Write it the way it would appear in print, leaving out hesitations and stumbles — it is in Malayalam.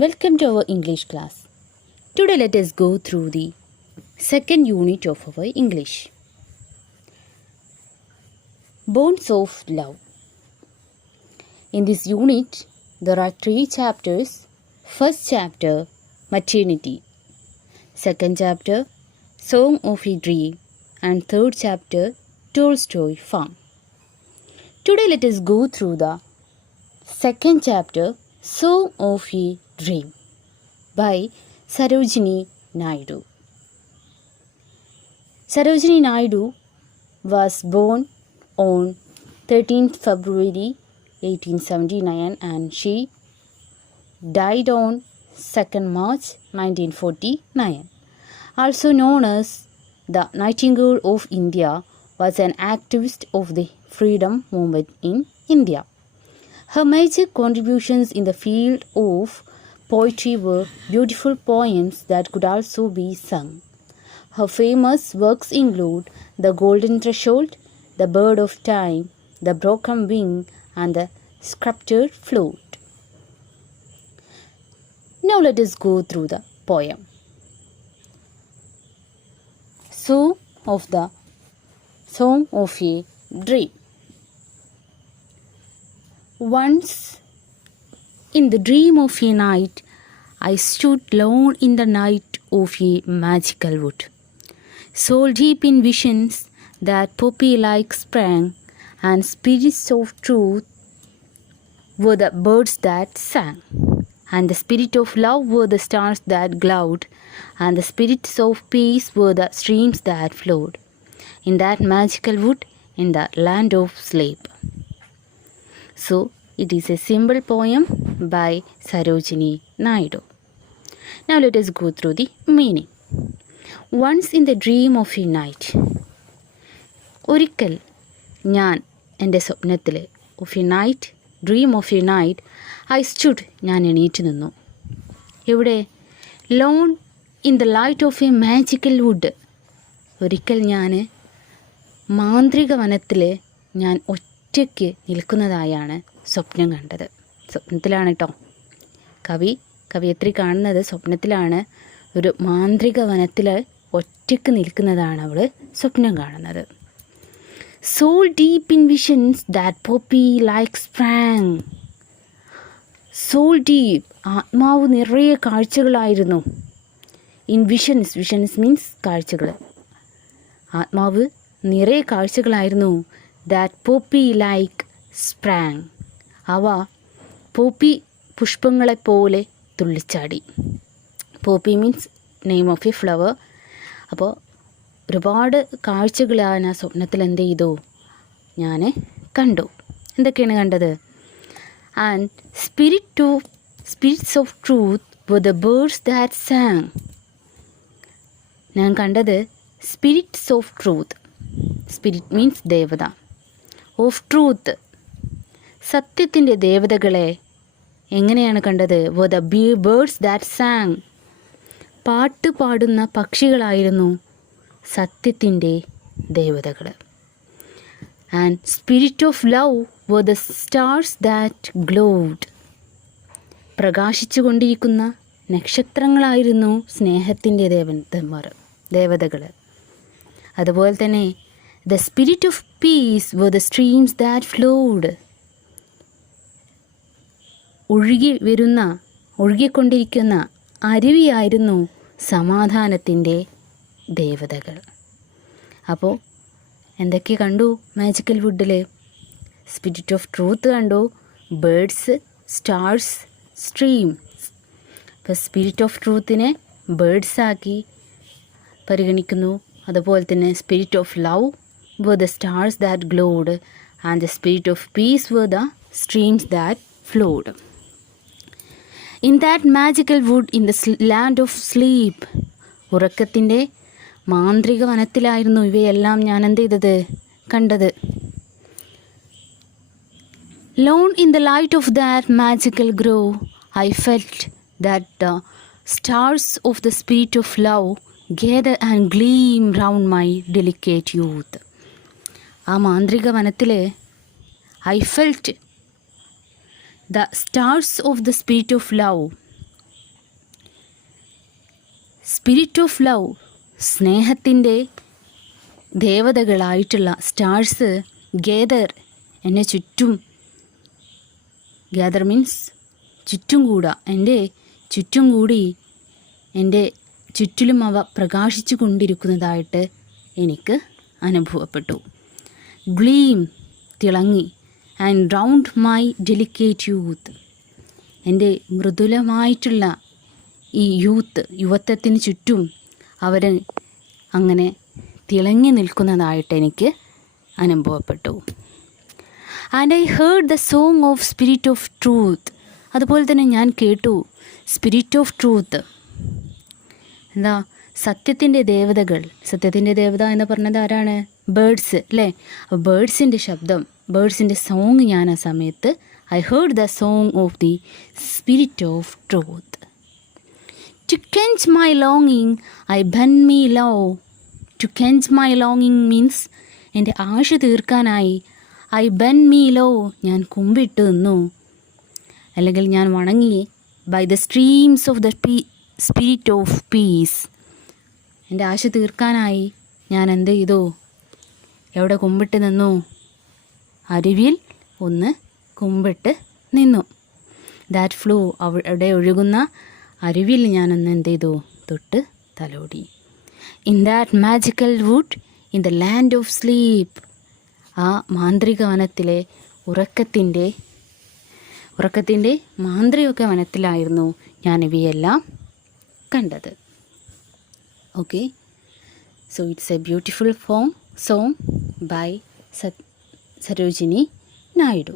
Welcome to our English class. Today let us go through the second unit of our English. Bonds of Love. In this unit, there are 3 chapters. First chapter, Maternity. Second chapter, Song of a Dream. And third chapter, Tolstoy Farm. Today let us go through the second chapter, Song of a Dream by Sarojini Naidu. Sarojini Naidu was born on 13th February 1879 and she died on 2nd March 1949. Also known as the Nightingale of India, was an activist of the freedom movement in India. Her major contributions in the field of poetry were beautiful poems that could also be sung. Her famous works include The Golden Threshold, The Bird of Time, The Broken Wing, and The Sculptured Flute. Now let us go through the poem. Song of a Dream. Once, in the dream of a night, I stood alone in the night of a magical wood, so deep in visions that poppy-like sprang, and spirits of truth were the birds that sang, and the spirit of love were the stars that glowed, and the spirits of peace were the streams that flowed, in that magical wood, in the land of sleep. So, it is a simple poem by Sarojini Naidu. Now let us go through the meaning. Once in the dream of a night. ഒരിക്കൽ ഞാൻ എൻ്റെ സ്വപ്നത്തിൽ of a night, dream of a night, I stood, ഞാൻ എണീറ്റ് നിന്നു. എവിടെ? Alone in the light of a magical wood. ഒരിക്കൽ ഞാൻ മാന്ത്രിക വനത്തിൽ ഞാൻ ഒറ്റയ്ക്ക് നിൽക്കുന്നതായാണ് സ്വപ്നം കണ്ടത്. സ്വപ്നത്തിലാണ് കേട്ടോ. കവിയത്രി കാണുന്നത് സ്വപ്നത്തിലാണ്. ഒരു മാന്ത്രിക വനത്തിൽ ഒറ്റയ്ക്ക് നിൽക്കുന്നതാണ് അവൾ സ്വപ്നം കാണുന്നത്. Soul deep in visions that poppy like sprang. Soul deep, ആത്മാവ് നിറയെ കാഴ്ചകളായിരുന്നു. ഇൻ വിഷൻസ് മീൻസ് കാഴ്ചകൾ. ആത്മാവ് നിറയെ കാഴ്ചകളായിരുന്നു. that poppy like sprang. അവ പോപ്പി പുഷ്പങ്ങളെപ്പോലെ തുള്ളിച്ചാടി. Poppy means name of a flower. അപ്പോൾ ഒരുപാട് കാഴ്ചകളാണ് ആ സ്വപ്നത്തിൽ എന്ത് ചെയ്തു ഞാൻ കണ്ടു. എന്തൊക്കെയാണ് കണ്ടത്? And spirits of truth were the birds that sang. ഞാൻ കണ്ടത് spirits of truth. Spirit means ദേവത. ഓഫ് ട്രൂത്ത് സത്യത്തിൻ്റെ ദേവതകളെ എങ്ങനെയാണ് കണ്ടത്? were the birds that sang. പാട്ട് പാടുന്ന പക്ഷികളായിരുന്നു സത്യത്തിൻ്റെ ദേവതകൾ. And spirit of love were the stars that glowed. പ്രകാശിച്ചു കൊണ്ടിരിക്കുന്ന നക്ഷത്രങ്ങളായിരുന്നു സ്നേഹത്തിൻ്റെ ദേവതകൾ. അതുപോലെ തന്നെ the spirit of peace were the streams that flowed. ഒഴുകിക്കൊണ്ടിരിക്കുന്ന അരുവിയായിരുന്നു സമാധാനത്തിൻ്റെ ദേവതകൾ. അപ്പോൾ എന്തൊക്കെ കണ്ടു മാജിക്കൽ വുഡിൽ? സ്പിരിറ്റ് ഓഫ് ട്രൂത്ത് കണ്ടു, ബേർഡ്സ്, സ്റ്റാർസ്, സ്ട്രീംസ്. അപ്പോൾ സ്പിരിറ്റ് ഓഫ് ട്രൂത്തിനെ ബേർഡ്സാക്കി പരിഗണിക്കുന്നു. അതുപോലെ തന്നെ spirit of love were the stars that glowed and the spirit of peace were the streams that flowed. In that magical wood in the land of sleep. ഉറക്കത്തിൻ്റെ മാന്ത്രിക വനത്തിലായിരുന്നു ഇവയെല്ലാം ഞാൻ എന്ത് ചെയ്തത്? കണ്ടത്. Lone in the light of that magical grove, I felt that the stars of the spirit of love gather and gleam round my delicate youth. ആ മാന്ത്രിക വനത്തിൽ I felt the stars of the spirit of love spirit of love, സ്നേഹത്തിൻ്റെ ദേവതകളായിട്ടുള്ള സ്റ്റാർസ് ഗേദർ എന്നെ ചുറ്റും, ഗ്യാദർ മീൻസ് ചുറ്റും കൂടുക, എൻ്റെ ചുറ്റും കൂടി എൻ്റെ ചുറ്റിലും അവ പ്രകാശിച്ചു കൊണ്ടിരിക്കുന്നതായിട്ട് എനിക്ക് അനുഭവപ്പെട്ടു. ഗ്ലീം, തിളങ്ങി. And round my delicate youth, എൻ്റെ മൃദുലമായിട്ടുള്ള ഈ യുവത്വത്തിന് ചുറ്റും അവർ അങ്ങനെ തിളങ്ങി നിൽക്കുന്നതായിട്ട് എനിക്ക് അനുഭവപ്പെട്ടു. And I heard the song of spirit of truth, അതുപോലെ തന്നെ ഞാൻ കേട്ടു സ്പിരിറ്റ് ഓഫ് ട്രൂത്ത്. എന്താ? സത്യത്തിൻ്റെ ദേവതകൾ. സത്യത്തിൻ്റെ ദേവത എന്ന് പറഞ്ഞത് ആരാണ്? ബേഡ്സ് അല്ലേ? അപ്പോൾ ബേഡ്സിൻ്റെ ശബ്ദം, ബേഡ്സിൻ്റെ സോങ് ഞാൻ ആ സമയത്ത് I heard the song of the spirit of truth. To quench my ലോങ്ങിങ് I bend me low. To quench my ലോങ്ങിങ് മീൻസ് എൻ്റെ ആശ തീർക്കാനായി ഐ ബൻ മീ ലവ്, ഞാൻ കുമ്പിട്ട് നിന്നു, അല്ലെങ്കിൽ ഞാൻ വണങ്ങി. By the streams of the spirit of peace, എൻ്റെ ആശ തീർക്കാനായി ഞാൻ എന്ത് ചെയ്തു? എവിടെ കുമ്പിട്ട് നിന്നു? അരുവിയിൽ ഒന്ന് കുമ്പിട്ട് നിന്നു. ദാറ്റ് ഫ്ലോ, അവിടെ ഒഴുകുന്ന അരുവിയിൽ ഞാനൊന്ന് എന്ത് ചെയ്തു? തൊട്ട് തലോടി. In that magical wood in the land of sleep, ആ മാന്ത്രിക വനത്തിലെ ഉറക്കത്തിൻ്റെ മാന്ത്രിക വനത്തിലായിരുന്നു ഞാൻ ഇവയെല്ലാം കണ്ടത്. Okay, so it's a beautiful song by Sarojini Naidu.